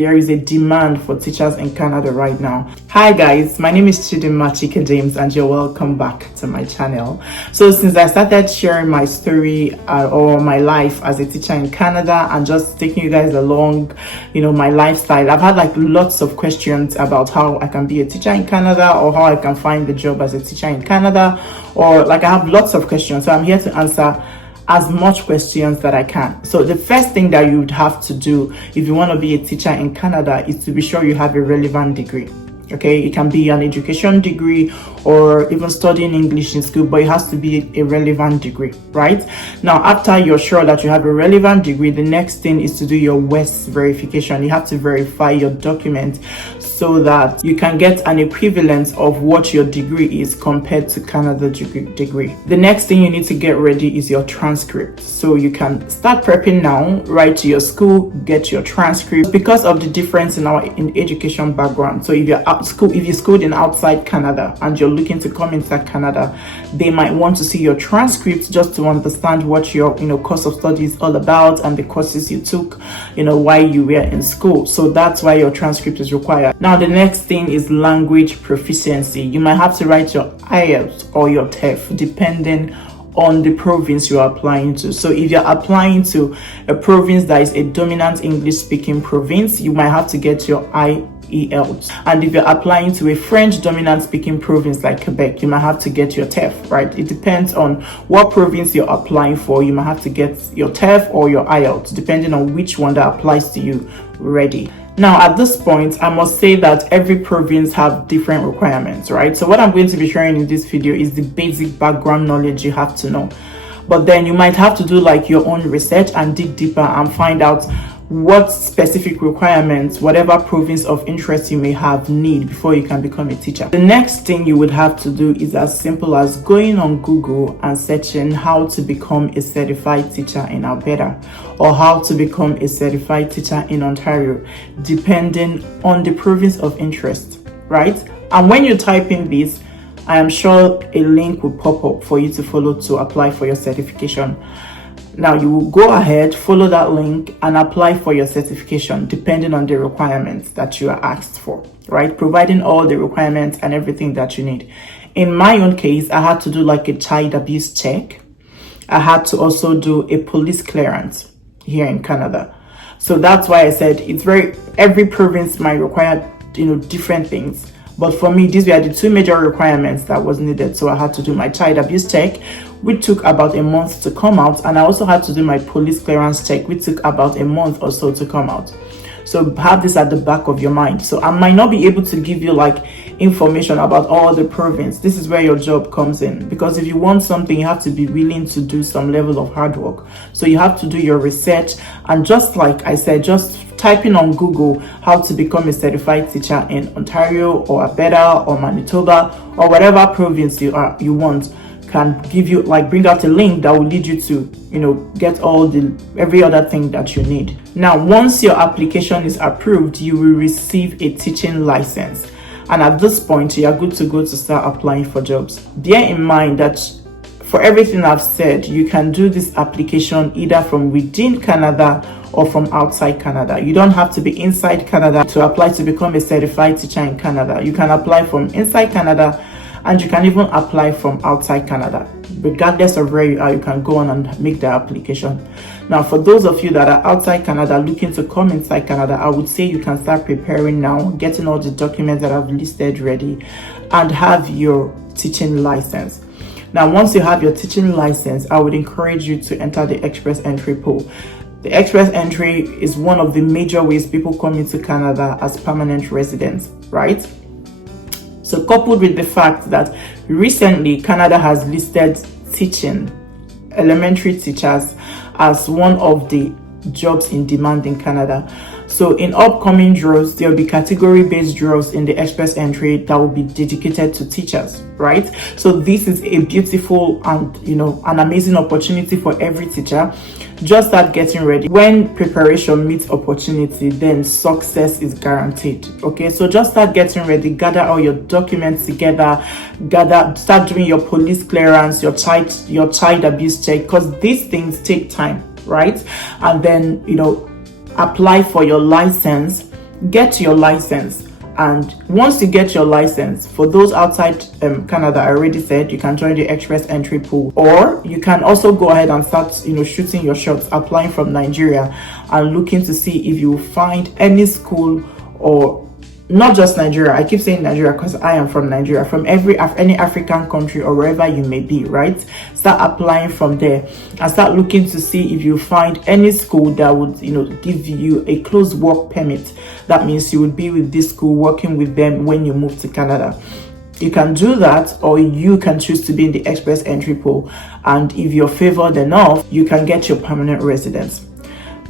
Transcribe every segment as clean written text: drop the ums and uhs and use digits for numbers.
there is a demand for teachers in Canada right now. Hi guys, my name is Chidinma Chike James and you're welcome back to my channel. So since I started sharing my story or my life as a teacher in Canada and just taking you guys along, my lifestyle, I've had like lots of questions about how I can be a teacher in Canada or how I can find the job as a teacher in Canada, or like I have lots of questions. So I'm here to answer as much questions that I can. So the first thing that you would have to do if you want to be a teacher in Canada is to be sure you have a relevant degree. Okay, it can be an education degree or even studying English in school, but it has to be a relevant degree, right? Now, after you're sure that you have a relevant degree, the next thing is to do your WES verification. You have to verify your document so that you can get an equivalence of what your degree is compared to Canada degree. The next thing you need to get ready is your transcript. So you can start prepping now, write to your school, get your transcript because of the difference in our education background. So if you're if you schooled in outside Canada and you're looking to come inside Canada, they might want to see your transcripts just to understand what your course of study is all about and the courses you took while you were in school. So that's why your transcript is required. Now the next thing is language proficiency. You might have to write your IELTS or your TEF depending on the province you are applying to. So if you're applying to a province that is a dominant English speaking province, you might have to get your IELTS. And if you're applying to a French dominant speaking province like Quebec, you might have to get your TEF, right? It depends on what province you're applying for. You might have to get your TEF or your IELTS depending on which one that applies to you ready. Now, at this point, I must say that every province have different requirements, right? So what I'm going to be sharing in this video is the basic background knowledge you have to know. But then you might have to do like your own research and dig deeper and find out what specific requirements whatever province of interest you may have need before you can become a teacher. The next thing you would have to do is as simple as going on Google and searching how to become a certified teacher in Alberta or how to become a certified teacher in Ontario, depending on the province of interest, right? And when you type in this, I am sure a link will pop up for you to follow to apply for your certification. Now you will go ahead, follow that link and apply for your certification depending on the requirements that you are asked for, right? Providing all the requirements and everything that you need. In my own case, I had to do like a child abuse check. I had to also do a police clearance here in Canada. So that's why I said every province might require, different things. But for me, these were the two major requirements that was needed. So I had to do my child abuse check, which took about a month to come out. And I also had to do my police clearance check, which took about a month or so to come out. So have this at the back of your mind. So I might not be able to give you like information about all the province. This is where your job comes in. Because if you want something, you have to be willing to do some level of hard work. So you have to do your research. And just like I said, just typing on Google how to become a certified teacher in Ontario or Alberta or Manitoba or whatever province you want can give you bring out a link that will lead you to get every other thing that you need. Now once your application is approved, you will receive a teaching license, and at this point you are good to go to start applying for jobs. Bear in mind that for everything I've said, you can do this application either from within Canada or from outside Canada. You don't have to be inside Canada to apply to become a certified teacher in Canada. You can apply from inside Canada and you can even apply from outside Canada. Regardless of where you are, you can go on and make the application. Now, for those of you that are outside Canada looking to come inside Canada, I would say you can start preparing now, getting all the documents that I've listed ready and have your teaching license. Now, once you have your teaching license, I would encourage you to enter the express entry pool. The express entry is one of the major ways people come into Canada as permanent residents, right? So coupled with the fact that recently Canada has listed teaching elementary teachers as one of the jobs in demand in Canada. So in upcoming draws, there will be category-based draws in the express entry that will be dedicated to teachers, right? So this is a beautiful and an amazing opportunity for every teacher. Just start getting ready. When preparation meets opportunity, then success is guaranteed. Okay, so just start getting ready, gather all your documents together, start doing your police clearance, your child abuse check, because these things take time, right? And then apply for your license get your license. And once you get your license, for those outside Canada, I already said you can join the express entry pool, or you can also go ahead and start, shooting your shots, applying from Nigeria and looking to see if you find any school, or not just Nigeria. I keep saying Nigeria because I am from Nigeria, from any African country or wherever you may be, right? Start applying from there and start looking to see if you find any school that would, give you a closed work permit. That means you would be with this school, working with them when you move to Canada. You can do that, or you can choose to be in the express entry pool. And if you're favored enough, you can get your permanent residence.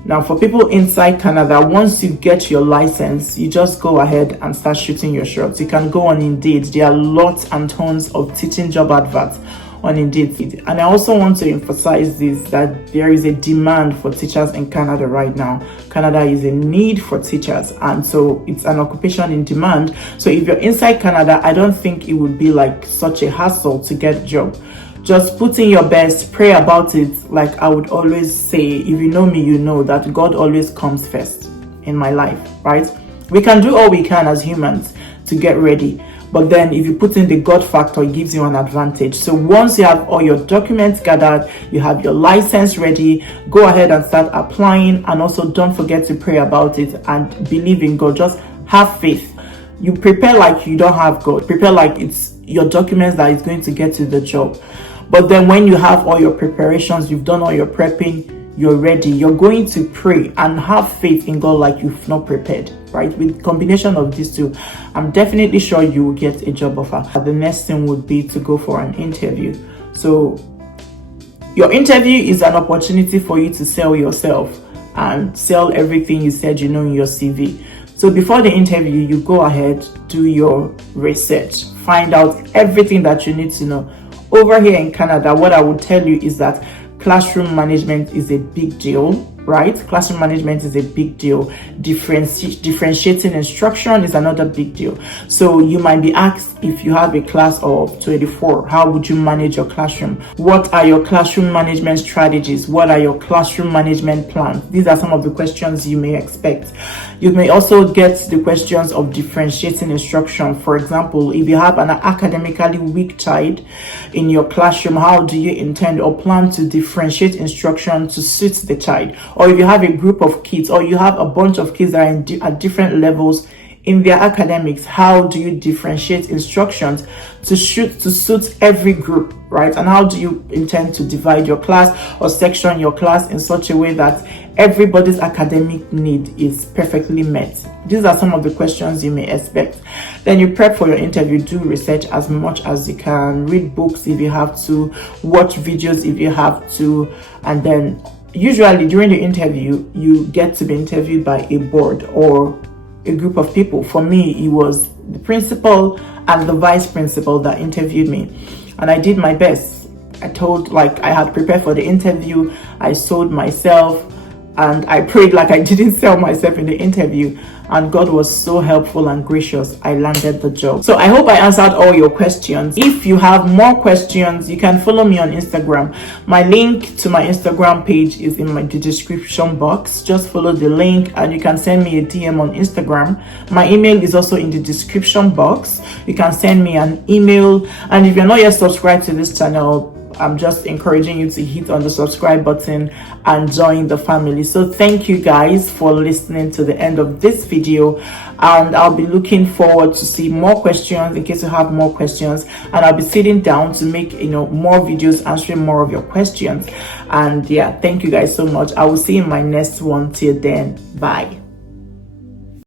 Now, for people inside Canada, once you get your license, you just go ahead and start shooting your shots. You can go on Indeed. There are lots and tons of teaching job adverts on Indeed. And I also want to emphasize this, that there is a demand for teachers in Canada right now. Canada is in need for teachers, and so it's an occupation in demand. So if you're inside Canada, I don't think it would be like such a hassle to get a job. Just put in your best, pray about it. Like I would always say, if you know me, you know that God always comes first in my life, right? We can do all we can as humans to get ready, but then if you put in the God factor, it gives you an advantage. So once you have all your documents gathered, you have your license ready, go ahead and start applying. And also don't forget to pray about it and believe in God. Just have faith. You prepare like you don't have God. Prepare like it's your documents that is going to get you the job. But then when you have all your preparations, you've done all your prepping, you're ready, you're going to pray and have faith in God like you've not prepared, right? With combination of these two, I'm definitely sure you will get a job offer. The next thing would be to go for an interview. So your interview is an opportunity for you to sell yourself and sell everything you said in your CV. So before the interview, you go ahead, do your research, find out everything that you need to know. Over here in Canada, what I would tell you is that classroom management is a big deal, right? Classroom management is a big deal. Differentiating instruction is another big deal. So you might be asked, if you have a class of 24, how would you manage your classroom? What are your classroom management strategies? What are your classroom management plans? These are some of the questions you may expect. You may also get the questions of differentiating instruction. For example, if you have an academically weak child in your classroom, how do you intend or plan to differentiate instruction to suit the child? Or if you have a group of kids, or you have a bunch of kids that are at different levels in their academics, how do you differentiate instructions to suit every group, right? And how do you intend to divide your class or section your class in such a way that everybody's academic need is perfectly met? These are some of the questions you may expect. Then you prep for your interview, do research as much as you can, read books if you have to, watch videos if you have to, and then usually during the interview, you get to be interviewed by a board or a group of people. For me, it was the principal and the vice principal that interviewed me, and I did my best. I had prepared for the interview, I sold myself, and I prayed like I didn't sell myself in the interview, and God was so helpful and gracious. I landed the job. So I hope I answered all your questions. If you have more questions, you can follow me on Instagram. My link to my Instagram page is in the description box. Just follow the link and you can send me a DM on Instagram. My email is also in the description box. You can send me an email, and if you're not yet subscribed to this channel, I'm just encouraging you to hit on the subscribe button and join the family. So thank you guys for listening to the end of this video, and I'll be looking forward to see more questions in case you have more questions, and I'll be sitting down to make more videos answering more of your questions. And yeah, thank you guys so much. I will see you in my next one. Till then, bye.